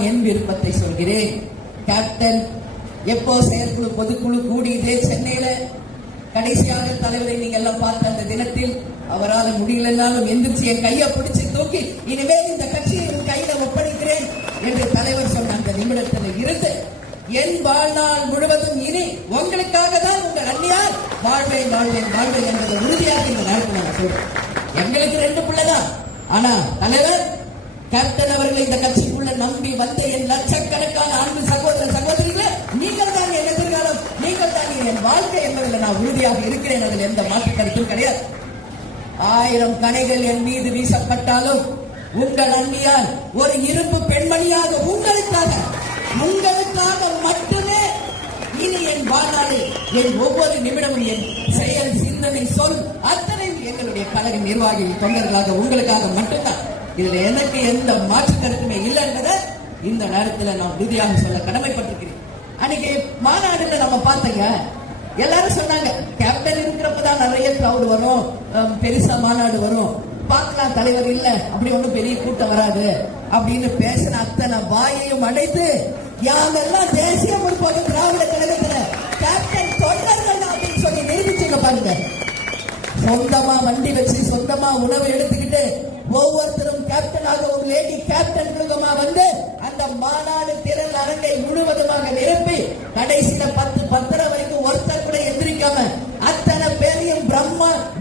நான் என் விருப்பத்தை சொல்கிறேன். கேப்டன் எப்போ செயற்குழு பொதுக்குழு கூடி இதே சென்னையில கடைசியாக தலைவரை நீங்க எல்லாம் பார்த்த அந்த தினத்தில் அவரால் முடியலன்னாலும் எந்திரிச்சு என் கையை பிடிச்சு தூக்கி இனிமேல் இந்த கட்சியை என் கையில ஒப்படைக்கிறேன் என்று தலைவர் சொன்ன அந்த நிமிடத்தில் இருந்து என் வாழ்நாள் முழுவதும் இனி உங்களுக்காக தான் உங்கள் அந்நியார் வாழ்வேன் வாழ்வேன் வாழ்வேன் என்பதை உறுதியாக இந்த நேரத்தில் நான் சொல்றேன். எங்களுக்கு 2 பிள்ளைதான். ஆனா தலைவர் கேப்டன் அவர்கள் இந்த கட்சிக்குள்ள நம்பி வந்த என் லட்சக்கணக்கான அன்பு சகோதர சகோதரிகளை நீங்கள் தான் என் எதிர்காலம், நீங்கள் தான் என் வாழ்க்கை என்பதில் நான் உறுதியாக இருக்கிறேன். அதில் எந்த மாற்று கருத்தும் கிடையாது. 1000 கணைகள் என் மீது வீசப்பட்டாலும் உங்கள் அந்நியார் ஒரு இரும்பு பெண்மணியாக உங்களுக்காக மட்டுமே இனி என் வாழ்நாளில் என் ஒவ்வொரு நிமிடமும் என் செயல் சிந்தனை சொல் அத்தனை எங்களுடைய கழக நிர்வாகிகள் தொண்டர்களாக உங்களுக்காக மட்டும்தான். இதுல எனக்கு எந்த மாற்று கருத்துமே இல்லை என்பதை இந்த நேரத்தில் நான் உறுதியாக சொல்ல கடமைப்பட்டிருக்கிறேன். அன்னைக்கு மாநாடுல நம்ம பார்த்தங்க, எல்லாரும் சொன்னாங்க கேப்டன் இருக்கிறப்பதான் நிறைய கிரௌட் வரும், பெருசா மாநாடு வரும், பார்க்கலாம் தலைவர் இல்ல அப்படி ஒன்னும் பெரிய கூட்டம் வராது அப்படின்னு பேசின அத்தனை வாயையும் அடைத்து யாரெல்லாம் தேசிய முற்போக்கு திராவிட கழகத்துல கேப்டன் தொண்டர்கள் அப்படின்னு சொல்லி நிரூபிச்சுங்க பாருங்க. சொந்தமா வண்டி வச்சு சொந்தமா உணவு எடுத்துக்கிட்டு ஒவ்வொருத்தரும் கேப்டனாக ஒரு லேடி கேப்டன் குழுமா வந்து அந்த மாநாடு திரள் அரங்கை முழுவதுமாக நிரப்பி கடைசியில 10-10:30 வரைக்கும் ஒருத்தர் கூட எந்திரிக்காம அத்தனை பேரையும்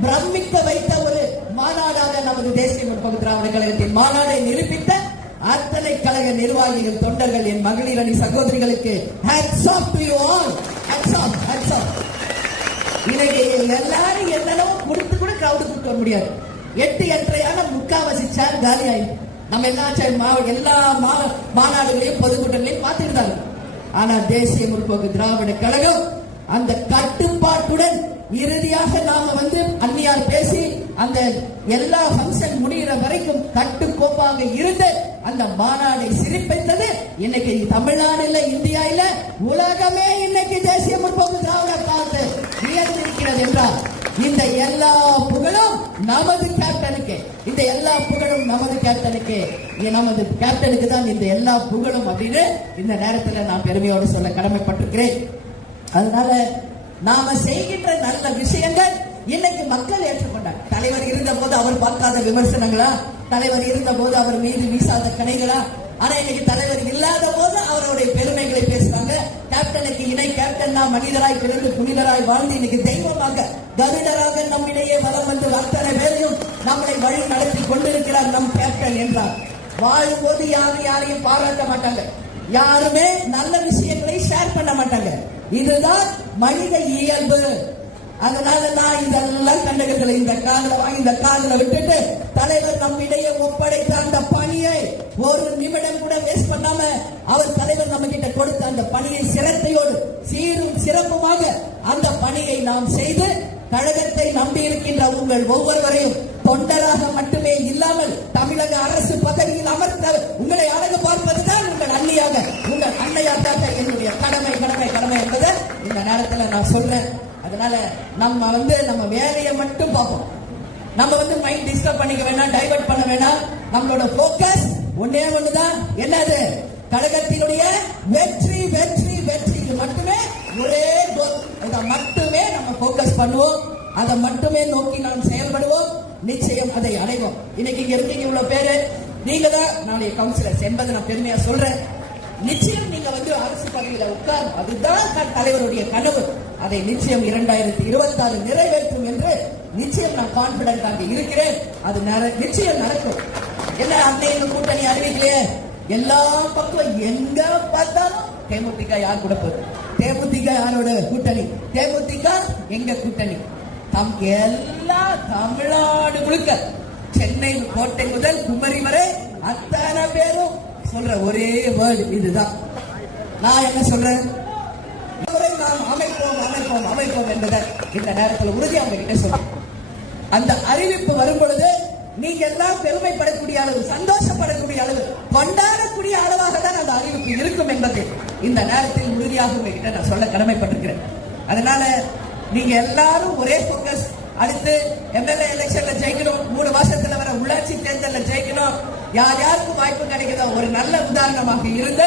பிரமிக்க வைத்த ஒரு மாநாடாக நமது தேசிய முற்போக்கு திராவிட கழகத்தின் மாநாடை நிரூபித்த அத்தனை கழக நிர்வாகிகள் தொண்டர்கள் என் மகளிர் அணி சகோதரிகளுக்கு hats off to you all. hats off, hats off. இன்னைக்கு எல்லாரும் என்னென்னவோ கொடுத்து கூட கிரௌடு கூட்ட முடியாது. 8-8:30 முக்காவாசி சேர் காலி ஆயிடும். நம்ம எல்லா மாநாடுகளையும் பொதுக்கூட்டங்களையும் பார்த்துட்டு தான். ஆனா தேசிய முற்போக்கு திராவிட கழகம் அந்த கட்டுப்பாட்டுடன் இறுதியாக நாம வந்து அந்நியார் பேசி அந்த எல்லா பங்கன் முடிகிற வரைக்கும் கட்டுக்கோப்பாக இருந்து அந்த மாநாடை சிறப்பித்தது இன்னைக்கு தமிழ்நாடு இல்ல, இந்தியா இல்ல, உலகமே இன்னைக்கு தேசிய முற்போக்கு திராவிட பார்த்து வியந்திருக்கிறது என்றால் இந்த எல்லா புகழும் நமது கேப்டனுக்கு, இந்த எல்லா புகழும் நமது கேப்டனுக்கு, நமது கேப்டனுக்கு தான் இந்த எல்லா புகழும் அப்படின்னு இந்த நேரத்தில் நான் பெருமையோடு சொல்ல கடமைப்பட்டிருக்கிறேன். அதனால நாம செய்கின்ற நல்ல விஷயங்கள் இன்னைக்கு மக்கள் ஏற்றுக்கொண்டார். தலைவர் இருந்த போது அவர் பார்க்காத விமர்சனங்களா, தலைவர் இருந்த போது அவர் மீது வீசாத கணைகளா, ஆனா இன்னைக்கு தலைவர் இல்லாத போது அவருடைய பெருமைகளை பேசுறாங்க. கேப்டனுக்கு இணை கேப்டன் நாம் மனிதராய் பிறந்து புனிதராய் வாழ்ந்து இன்னைக்கு தெய்வமாக கருடராக நம்மிடையே வலம் வந்து அத்தனை பேரையும் நம்மளை வழி நடத்தி கொண்டிருக்கிறார் நம் கேப்டன் என்றார். வாழும்போது யாரையும் பாராட்ட மாட்டாங்க, யாருமே நல்ல விஷயங்களை ஷேர் பண்ண மாட்டாங்க. இதுதான் மனித இயல்பு. அதனால நான் இதெல்லாம் கண்டகங்களை இந்த காதல விட்டுட்டு தலைவர் நம்மிடையே ஒப்படைத்த அந்த பணியை ஒரு நிமிடம் கூட வேஸ்ட் பண்ணாம அவர் தலைவர் நம்ம கிட்ட கொடுத்த அந்த பணியை சிரத்தையோடு சீரும் சிறப்புமாக அந்த பணியை நாம் செய்து கழகத்தை நம்பி இருக்கின்ற உங்கள் ஒவ்வொருவரையும் தொண்டராக மட்டுமே இல்லாமல் தமிழக அரசு பதவியில் அமர்த்த உங்களை அழகு பார்ப்பதுதான் உங்கள் அண்ணியாக, உங்கள் அன்னையாக என்னுடைய கடமை கடமை கடமை என்பதை இந்த நேரத்தில் நான் சொல்றேன். அதனால நம்ம வேலையை மட்டும் பார்ப்போம். நம்ம மைண்ட் டிஸ்டர்ப் பண்ணிக்க வேணாம், டைவர்ட் பண்ண வேணாம். நம்மளோட போக்கஸ் ஒன்னே ஒண்ணுதான், என்னது? கழகத்தினுடைய வெற்றி வெற்றி வெற்றி. இது மட்டுமே ஒரே கோல். இதை மட்டுமே நம்ம போக்கஸ் பண்ணுவோம், அதை மட்டுமே நோக்கி நாம் செயல்படுவோம். நிச்சயம் அதை அடைவோம். இன்னைக்கு இங்க இருக்கீங்க இவ்வளவு பேரு, நீங்க தான் நாளைய கவுன்சிலர்ஸ் என்பதை நான் பெருமையா சொல்றேன். நிச்சயம் நீங்க அரசு பதவியில உட்காரும், அதுதான் தலைவருடைய கனவு. அதை நிச்சயம் 2026 நிறைவேற்றும் என்று நிச்சயம் நான் கான்பிடன்டாக இருக்கிறேன். அது நிச்சயம் நடக்கும். என்ன அன்னைக்கு கூட்டணி அறிவிக்கலையே, எல்லா பக்கம் எங்க பார்த்தாலும் தேமுதிக யார் கூட போகுது, தேமுதிக யாரோட கூட்டணி, தேமுதிக எங்க கூட்டணி. எல்லா தமிழ்நாடு முழுக்க சென்னை கோட்டை முதல் குமரி வரை அத்தனை பேரும் சொல்ற ஒரே வேர்டு இதுதான். நான் என்ன சொல்றேன், நாம் அமைப்போம் அமைப்போம் அமைப்போம் என்பதை இந்த நேரத்தில் உறுதியாக அவங்க கிட்ட சொல்றேன். அந்த அறிவிப்பு வரும் பொழுது நீங்க எல்லாம் பெருமைப்படக்கூடிய அளவு, சந்தோஷப்படக்கூடிய அளவு, கொண்டாடக்கூடிய அளவாக தான் அந்த அறிவிப்பு இருக்கும் என்பது இந்த நேரத்தில் உறுதியாக உங்ககிட்ட நான் சொல்ல கடமைப்பட்டிருக்கிறேன். அதனால நீங்க எல்லாரும் ஒரே போக்கஸ். அடுத்து எம்எல்ஏ எலெக்ஷன்ல ஜெயிக்கணும், 3 மாசத்துல வர உள்ளாட்சி தேர்தலில் ஜெயிக்கணும். யார் யாருக்கு வாய்ப்பு கிடைக்குதோ ஒரு நல்ல உதாரணமாக இருந்து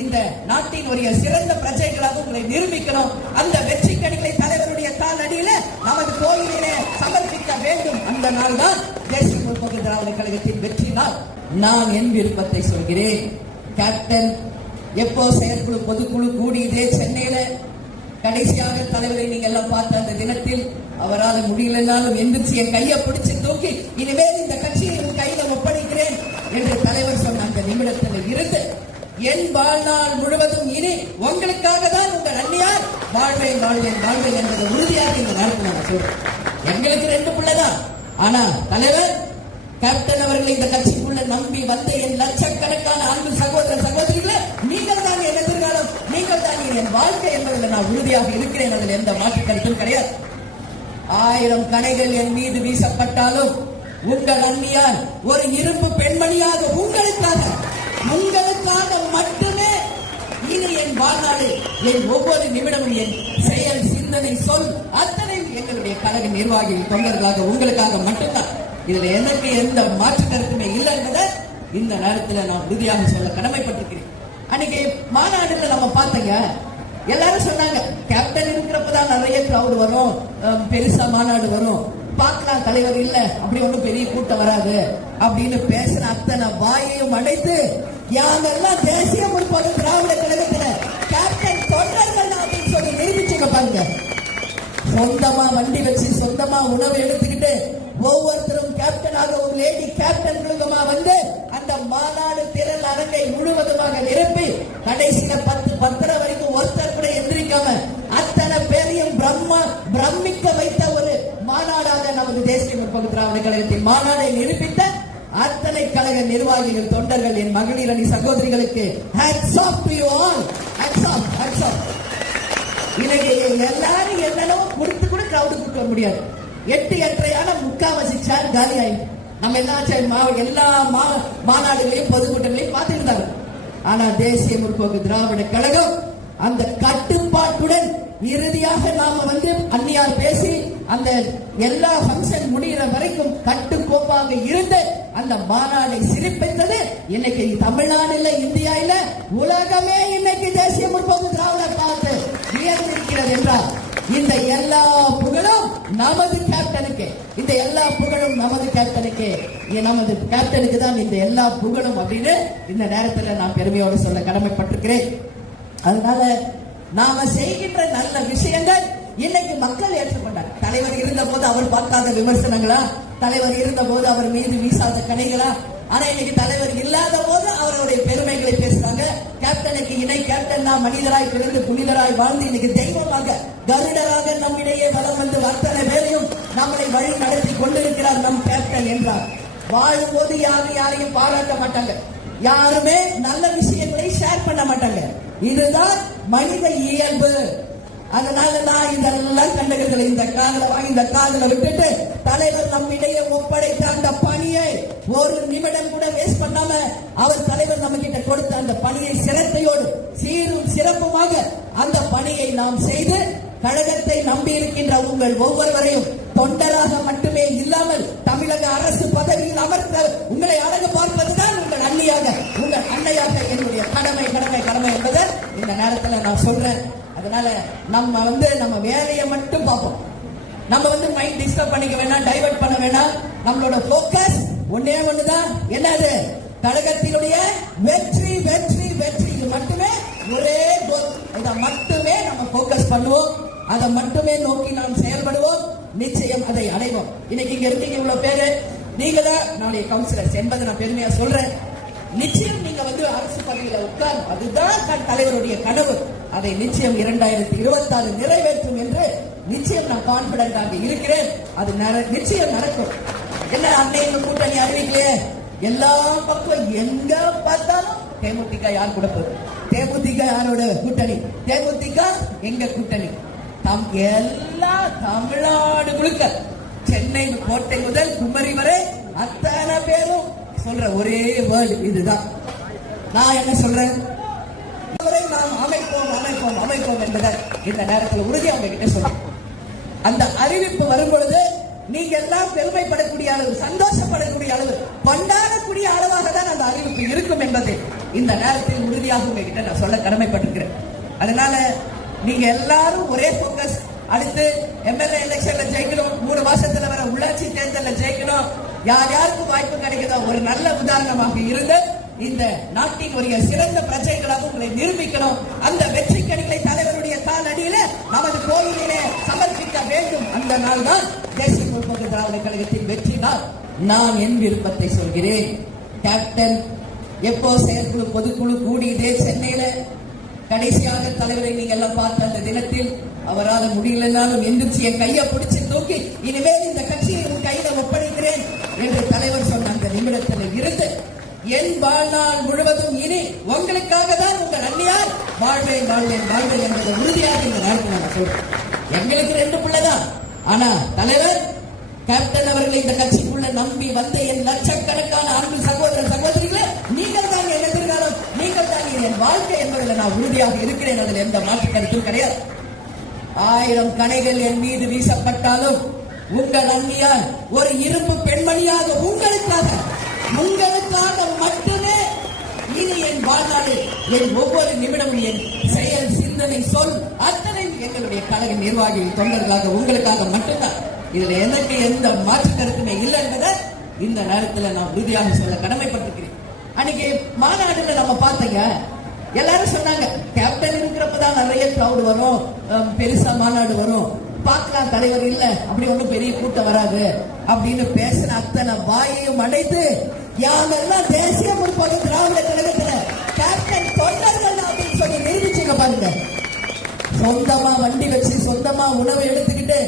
இந்த நாட்டின் ஒரு சிறந்த பிரஜைகளாக உங்களை நிரூபிக்கணும். அந்த வெற்றி கணிகளை தலைவருடைய காலடியில நமது கோயிலிலே சமர்ப்பிக்க வேண்டும். அந்த நாள் தான் தேசிய முற்போக்கு திராவிட கழகத்தின் வெற்றி நாள். நான் என் விருப்பத்தை சொல்கிறேன். கேப்டன் எப்போ செயற்குழு பொதுக்குழு கூடியதே சென்னையில கடைசியாக தலைவரை நீங்க எல்லாம் பார்த்த அந்த தினத்தில் அவரால் முடியலனாலும் எந்திரிச்சு என் கையை பிடிச்சு தூக்கி இனிமேல் இந்த கட்சியை என் கையில ஒப்படைக்கிறேன் என்று தலைவர் சொன்ன அந்த நிமிடத்தில் இருந்து என் வாழ்நாள் முழுவதும் இனி உங்களுக்காக தான் உங்கள் அண்ணியார் வாழ்வேன் வாழ்வேன் வாழ்வேன் என்பதை உறுதியாக இந்த நேரத்தில் நான் சொல்றேன். எங்களுக்கு 2 பிள்ளைதான். ஆனா தலைவர் கேப்டன் அவர்கள் இந்த கட்சிக்குள்ள நம்பி வந்த என் லட்சக்கணக்கான அன்பு சகோதர சகோதரிகளை நீங்கள் தான் என் எதிர்காலம், நீங்கள் தான் என் வாழ்க்கை என்பதில் நான் உறுதியாக இருக்கிறேன். அதில் எந்த மாற்று கருத்தும் கிடையாது. 1000 கணைகள் என் மீது வீசப்பட்டாலும் உங்கள் அண்ணியார் ஒரு இரும்பு பெண்மணியாக உங்களுக்காக மட்டுமே இனி என் வாழ்நாளை என் ஒவ்வொரு நிமிடமும் என் செயல் சிந்தனை சொல் அத்தனை எங்களுடைய கழக நிர்வாகிகள் தொண்டர்களாக உங்களுக்காக மட்டும்தான். இதுல எனக்கு எந்த மாற்று கருத்துமே இல்லை என்பதை இந்த நேரத்தில் நான் உறுதியாக சொல்ல கடமைப்பட்டிருக்கிறேன். அன்னைக்கு மாநாடுல நம்ம பார்த்தங்க, எல்லாரும் சொன்னாங்க கேப்டன் இருக்கிறப்பதான் நிறைய கிரௌட் வரும், பெருசா மாநாடு வரும், பார்க்கலாம் தலைவர் இல்ல அப்படி ஒன்றும் பெரிய கூட்டம் வராது அப்படின்னு பேசின அத்தனை வாயையும் அடைத்து யாரெல்லாம் தேசிய முற்போக்கு திராவிட கழகத்துல கேப்டன் தொண்டர்கள் அப்படின்னு சொல்லி நிரூபிச்சுங்க பாருங்க. சொந்தமா வண்டி வச்சு சொந்தமா உணவு எடுத்துக்கிட்டு ஒவ்வொருத்தரும் கேப்டனாக ஒரு லேடி கேப்டன் குழுமமா வந்து அந்த மாநாடு திரள் அரங்கை முழுவதுமாக நிரப்பி கடைசியில 10-10:30 வரைக்கும் ஒருத்தர் கூட எந்திரிக்காம அத்தனை பேரையும் பிரமிக்க வைத்த ஒரு மாநாடாக நமது தேசிய முற்போக்கு திராவிட கழகத்தின் மாநாடை நிரூபித்த அத்தனை கழக நிர்வாகிகள் தொண்டர்கள் என் மகளிர் அணி சகோதரிகளுக்கு hats off to you all. Hats off, hats off. இன்னைக்கு எல்லாரும் என்னென்னவோ கொடுத்து கூட கிரௌடு கூட்டு வர முடியாது. 8-8:30 முக்காவாசி சேர் காலி ஆயிடும். நம்ம எல்லா மாநாடுகளையும் பொதுக்கூட்டங்களையும் பார்த்துட்டு இருந்தாங்க. ஆனா தேசிய முற்போக்கு திராவிட கழகம் அந்த கட்டுப்பாட்டுடன் இறுதியாக நாம வந்து அந்நியார் பேசி அந்த எல்லா பங்கன் முடிகிற வரைக்கும் கட்டுக்கோப்பாக இருந்து அந்த மாநாடை சிறப்பித்தது இன்னைக்கு தமிழ்நாடு இல்ல, இந்தியா இல்ல, உலகமே இன்னைக்கு தேசிய முற்போக்கு திராவிட பார்த்து வியந்திருக்கிறது என்றால் இந்த எல்லா புகழும் நமது கேப்டனுக்கு, இந்த எல்லா புகழும் நமது கேப்டனுக்கு, நமது கேப்டனுக்கு தான் இந்த எல்லா புகழும் அப்படின்னு இந்த நேரத்தில் நான் பெருமையோடு சொல்ல கடமைப்பட்டிருக்கிறேன். அதனால நாம செய்கின்ற நல்ல விஷயங்கள் இன்னைக்கு மக்கள் ஏற்றுக்கொண்டார். தலைவர் இருந்த போது அவர் பார்க்காத விமர்சனங்களா, தலைவர் இருந்த போது அவர் மீது வீசாத கணைகளா, ஆனா இன்னைக்கு தலைவர் இல்லாத போது அவருடைய பெருமைகளை பேசுறாங்க. கேப்டனுக்கு இணை கேப்டன் நாம் மனிதராய் பிறந்து புனிதராய் வாழ்ந்து இன்னைக்கு தெய்வமாக கருடராக நம்மிடையே வலம் வந்து அத்தனை பேரையும் நம்மளை வழி நடத்தி கொண்டிருக்கிறார் நம் கேப்டன் என்றார். வாழும்போது யாரையும் பாராட்ட மாட்டாங்க, யாருமே நல்ல விஷயங்களை ஷேர் பண்ண மாட்டாங்க. இதுதான் மனித இயல்பு. அதனால நான் இதெல்லாம் கண்டுகிறேன். இந்த காதல வாங்கி இந்த காதல விட்டுட்டு தலைவர் நம்மிடையே ஒப்படைத்த அந்த பணியை ஒரு நிமிடம் கூட வேஸ்ட் பண்ணாம அவர் தலைவர் நம்ம கிட்ட கொடுத்த அந்த பணியை சிரத்தையோடு சீரும் சிறப்புமாக அந்த பணியை நாம் செய்து கழகத்தை நம்பி இருக்கின்ற உங்கள் ஒவ்வொருவரையும் தொண்டராக மட்டுமே இல்லாமல் தமிழக அரசு பதவியில் அமர்த்த உங்களை அழகு பார்ப்பதுதான் உங்கள் அண்ணியாக, உங்கள் அன்னையாக என்னுடைய கடமை கடமை கடமை என்பதை இந்த நேரத்தில் நான் சொல்றேன். அதனால நம்ம வேலையை மட்டும் பார்ப்போம். நம்ம மைண்ட் டிஸ்டர்ப் பண்ணிக்க வேணாம், டைவர்ட் பண்ண வேணாம். நம்மளோட போக்கஸ் ஒன்னே ஒண்ணுதான். என்னது? கழகத்தினுடைய வெற்றி வெற்றி வெற்றி. இது மட்டுமே ஒரே கோல். இதை மட்டுமே நம்ம போக்கஸ் பண்ணுவோம், அதை மட்டுமே நோக்கி நாம் செயல்படுவோம். நிச்சயம் அதை அடைவோம். இன்னைக்கு இங்க இருக்கீங்க இவ்வளவு பேரு, நீங்க தான் நாளைய கவுன்சிலர்ஸ் என்பதை நான் பெருமையா சொல்றேன். நிச்சயம் நீங்க அரசு பதவியில உட்கார், அதுதான் தலைவருடைய கனவு. அதை நிச்சயம் 2026 நிறைவேற்றும் என்று நிச்சயம் நான் கான்பிடண்டாக இருக்கிறேன். அது நிச்சயம் நடக்கும். என்ன அன்னையின் கூட்டணி அறிவிக்கலையே, எல்லா பக்கம் எங்க பார்த்தாலும் தேமுதிக யார் கூட போகுது, தேமுதிக யாரோட கூட்டணி, தேமுதிக எங்க கூட்டணி. எல்லா தமிழ்நாடு முழுக்க சென்னை கோட்டை முதல் குமரி வரை அத்தனை பேரும் சொல்ற ஒரே வேர்டு இதுதான். நான் என்ன சொல்றேன், நாம் அமைப்போம் அமைப்போம் அமைப்போம் என்பதை இந்த நேரத்தில் உறுதி அவங்க கிட்ட சொல்றேன். அந்த அறிவிப்பு வரும் பொழுது நீங்க எல்லாம் பெருமைப்படக்கூடிய அளவு, சந்தோஷப்படக்கூடிய அளவு, கொண்டாடக்கூடிய அளவாக தான் அந்த அறிவிப்பு இருக்கும் என்பதை இந்த நேரத்தில் உறுதியாக உங்ககிட்ட நான் சொல்ல கடமைப்பட்டிருக்கிறேன். அதனால நீங்க எல்லாரும் ஒரே போக்கஸ். அடுத்து எம்எல்ஏ எலெக்ஷன்ல ஜெயிக்கணும், 3 மாசத்துல வர உள்ளாட்சி தேர்தலில் ஜெயிக்கணும். யார் யாருக்கு வாய்ப்பு கிடைக்குதோ ஒரு நல்ல உதாரணமாக இருந்து இந்த நாட்டின் ஒரு சிறந்த பிரஜைகளாக உங்களை நிரூபிக்கணும். அந்த வெற்றி கணிகளை தலைவருடைய காலடியில நமது கோயிலிலே சமர்ப்பிக்க வேண்டும். அந்த நாள் தான் தேசிய முற்போக்கு திராவிட கழகத்தின் வெற்றி நாள். நான் என் விருப்பத்தை சொல்கிறேன். கேப்டன் எப்போ செயற்குழு பொதுக்குழு கூடியதே சென்னையில கடைசியாக தலைவரை நீங்க எல்லாம் பார்த்த அந்த தினத்தில் அவரால் முடியலனாலும் எந்திரிச்சு என் கையை பிடிச்சு தூக்கி இனிமேல் இந்த கட்சியை உன் கையில ஒப்படைக்கிறேன் என்று தலைவர் சொன்ன அந்த நிமிடத்தில் இருந்து என் வாழ்நாள் முழுவதும் இனி உங்களுக்காக தான் உங்கள் அண்ணியார் வாழ்வேன் வாழ்வேன் வாழ்வேன் என்பதை உறுதியாக இந்த நேரத்தில் நான் சொல்றேன். எங்களுக்கு 2 பிள்ளைதான். ஆனா தலைவர் கேப்டன் அவர்களை இந்த கட்சிக்குள்ள நம்பி வந்த என் லட்சக்கணக்கான அன்பு சகோதர சகோதரிகளை நீங்கள் தான் என் எதிர்காலம், நீங்கள் தான் என் வாழ்க்கை என்பதில் நான் உறுதியாக இருக்கிறேன். அதில் எந்த மாற்று கருத்தும் கிடையாது. 1000 கணைகள் என் மீது வீசப்பட்டாலும் உங்கள் அண்ணியார் ஒரு இரும்பு பெண்மணியாக உங்களுக்காக மட்டுமே இனி என் வாழ்நாளில் என் ஒவ்வொரு நிமிடமும் என் செயல், சிந்தனை, சொல் அத்தனை எங்களுடைய கழக நிர்வாகிகள் தொண்டர்களாக உங்களுக்காக மட்டும்தான். இதுல எனக்கு எந்த மாற்று கருத்துமே இல்லை என்பதை இந்த நேரத்தில் நான் உறுதியாக சொல்ல கடமைப்பட்டிருக்கிறேன். அன்னைக்கு மாநாடுல நம்ம பார்த்தீங்க, எல்லாரும் சொன்னாங்க கேப்டன் இருக்கிறப்பதான் நிறைய கிரௌட் வரும், பெருசா மாநாடு வரும், பார்க்கலாம் தலைவர் இல்ல அப்படி ஒன்னும் பெரிய கூட்டம் வராது அப்படின்னு பேசின அத்தனை வாயையும் அடைத்து யாரெல்லாம் தேசிய முற்போக்கு திராவிட கழகத்துல கேப்டன் தொண்டர்கள் அப்படின்னு சொல்லி நிரூபிச்சுங்க பாருங்க. சொந்தமா வண்டி வச்சு சொந்தமா உணவை எடுத்துக்கிட்டு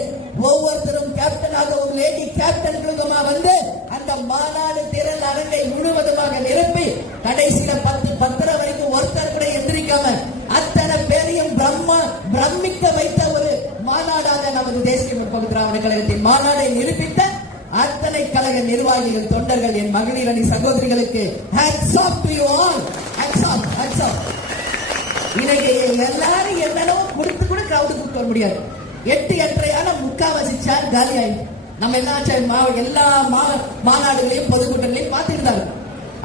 ஒவ்வொருத்தரும் கேப்டனாக ஒரு லேடி கேப்டன் குழுமமா வந்து அந்த மாநாடு திரள் அரங்கை முழுவதுமாக நிரப்பி கடைசியில 10 வரைக்கும் ஒருத்தர் கூட எந்திரிக்காம அத்தனை பேரையும் பிரமிக்க வைத்த ஒரு மாநாடாக நமது தேசிய முற்போக்கு திராவிட கழகத்தின் மாநாடை நிரூபித்த அத்தனை கழக நிர்வாகிகள், தொண்டர்கள், என் மகளிர் அணி சகோதரிகளுக்கு hats off to you all. hats off. இன்னைக்கு எல்லாரும் என்னவோ கொடுத்து கூட கிரௌடு கூப்பிட்டு வர முடியாது. 8-8:30 முக்காவாசி சேர் காலி ஆயிடுச்சு. நம்ம எல்லா மாநாடுகளையும் பொதுக்கூட்டங்களையும் பார்த்துட்டு.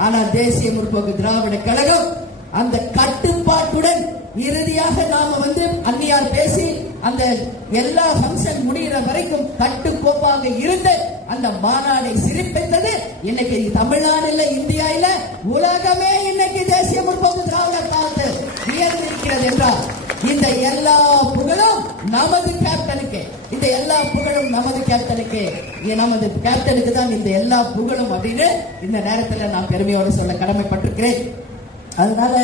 ஆனா தேசிய முற்போக்கு திராவிட கழகம் அந்த கட்டுப்பாட்டுடன் இறுதியாக நாம அந்நியார் பேசி அந்த எல்லா பங்கன் முடிகிற வரைக்கும் கட்டுக்கோப்பாக இருந்து அந்த மாநாடை சிறப்பித்தது. இன்னைக்கு தமிழ்நாடு இல்ல, இந்தியா இல்ல, உலகமே இன்னைக்கு தேசிய முற்போக்கு திராவிட பார்த்து உயர்ந்திருக்கிறது என்றால் இந்த எல்லா புகழும் நமது கேப்டனுக்கு, இந்த எல்லா புகழும் நமது கேப்டனுக்கு, நமது கேப்டனுக்கு தான் இந்த எல்லா புகழும் அப்படின்னு இந்த நேரத்தில் நான் பெருமையோடு சொல்ல கடமைப்பட்டிருக்கிறேன். அதனால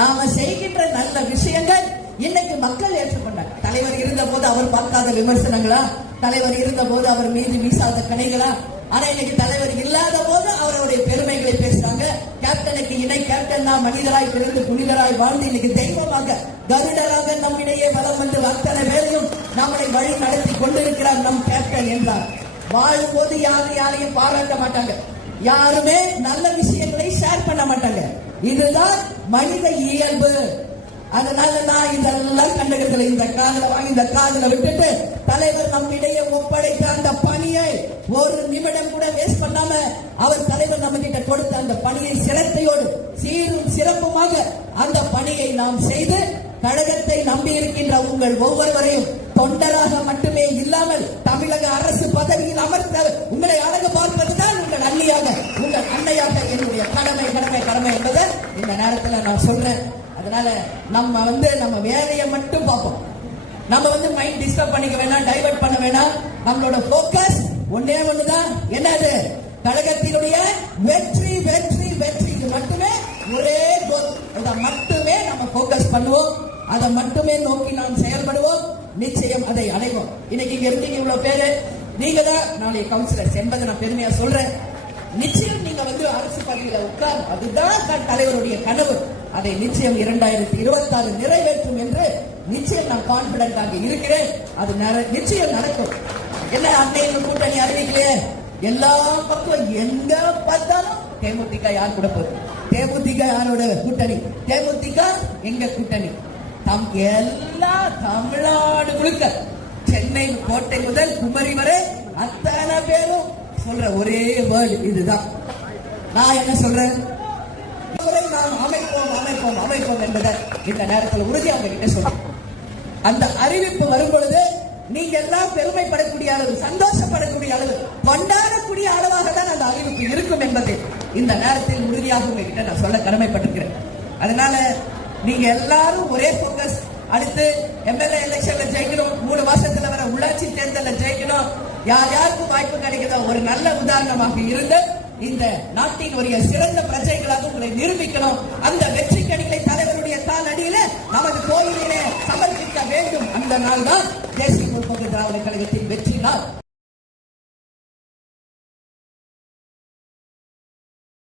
நாம செய்கின்ற நல்ல விஷயங்கள் இன்னைக்கு மக்கள் ஏற்றுக்கொண்டாங்க. தலைவர் இருந்த போது அவர் பார்க்காத விமர்சனங்களா, தலைவர் இருந்த போது அவர் மீது வீசாத கணைகளா, ஆனா இன்னைக்கு தலைவர் இல்லாத போது அவருடைய பெருமைகளை பேசுறாங்க. கேப்டனுக்கு இணை கேப்டன் தான் மனிதராய் பிறந்து புனிதராய் வாழ்ந்து இன்னைக்கு தெய்வமாக கருடராக நம்மிடையே வலம் வந்து அத்தனை பேரையும் நம்மளை வழி நடத்தி கொண்டிருக்கிறார் நம் கேப்டன் என்றார். வாழும் போது யாரையும் பாராட்ட மாட்டாங்க, யாருமே நல்ல விஷயங்களை ஷேர் பண்ண மாட்டாங்க. இதுதான் மனித இயல்பு. அதனால நான் இதெல்லாம் கண்டகத்துல இந்த காதல வாங்கி இந்த காதல விட்டுட்டு தலைவர் நம்மிடையே ஒப்படைத்த அந்த பணியை ஒரு நிமிடம் கூட வேஸ்ட் பண்ணாம அவர் தலைவர் நம்ம கிட்ட கொடுத்த அந்த பணியை சிரத்தையோடு சீரும் சிறப்புமாக அந்த பணியை நாம் செய்து கழகத்தை நம்பி இருக்கின்ற உங்கள் ஒவ்வொருவரையும் தொண்டராக மட்டுமே இல்லாமல் தமிழக அரசு பதவியில் அமர்த்த உங்களை அழகு பார்ப்பதுதான் உங்கள் அண்ணியாக, உங்கள் அன்னையாக என்னுடைய கடமை என்பதை இந்த நேரத்தில் நான் சொல்றேன். அதனால நம்ம வேலையை மட்டும் பார்ப்போம். நம்ம மைண்ட் டிஸ்டர்ப் பண்ணிக்க வேணாம், டைவர்ட் பண்ண வேணாம். நம்மளோட போக்கஸ் ஒன்னே ஒண்ணுதான், என்னது? கழகத்தினுடைய வெற்றி வெற்றி வெற்றிக்கு மட்டுமே ஒரே கோல். அதை மட்டுமே நம்ம போக்கஸ் பண்ணுவோம், அதை மட்டுமே நோக்கி நாம் செயல்படுவோம். நிச்சயம் அதை அடைவோம். இன்னைக்கு இங்க இருந்தீங்க இவ்வளவு பேரு, நீங்க தான் நாளைய கவுன்சிலர்ஸ் என்பதை நான் பெருமையா சொல்றேன். நிச்சயம் நீங்க அரசு பதவியில உட்கார், அதுதான் தலைவருடைய கனவு. அதை நிச்சயம் 2026 நிறைவேற்றும் என்று நிச்சயம் நான் கான்பிடண்டாக இருக்கிறேன். அது நிச்சயம் நடக்கும். என்ன அன்னையின் கூட்டணி அறிவிக்கலையே, எல்லா பக்கம் எங்க பார்த்தாலும் தேமுதிக யார் கூட போகுது, தேமுதிக யாரோட கூட்டணி, தேமுதிக எங்க கூட்டணி. எல்லா தமிழ்நாடு முழுக்க சென்னை கோட்டை முதல் குமரி வரை அத்தனை பேரும் சொல்ற ஒரே வேர்டு இதுதான். நான் என்ன சொல்றேன், நாம் அமைப்போம் அமைப்போம் அமைப்போம் என்பதை இந்த நேரத்தில் உறுதி அவங்க கிட்ட சொல்றேன். அந்த அறிவிப்பு வரும் பொழுது நீங்க எல்லாம் பெருமைப்படக்கூடிய அளவு, சந்தோஷப்படக்கூடிய அளவு, கொண்டாடக்கூடிய அளவாக தான் அந்த அறிவிப்பு இருக்கும் என்பதை இந்த நேரத்தில் உறுதியாக உங்ககிட்ட நான் சொல்ல கடமைப்பட்டிருக்கிறேன். அதனால நீங்க எல்லாரும் ஒரே போக்கஸ், அடுத்து எம்எல்ஏ எலெக்ஷன்ல ஜெயிக்கணும், 3 மாசத்துல வர உள்ளாட்சி தேர்தலில் ஜெயிக்கணும், யார் யாருக்கும் வாய்ப்பு கிடைக்குதோ ஒரு நல்ல உதாரணமாக இருந்து இந்த நாட்டின் ஒரு சிறந்த பிரஜைகளாக உங்களை நிரூபிக்கணும். அந்த வெற்றி கடிகளை தலைவருடைய கால் அடியில நமது கோயிலிலே சமர்ப்பிக்க வேண்டும். அந்த நாள் தான் தேசிய முற்போக்கு திராவிட கழகத்தின் வெற்றி நாள்.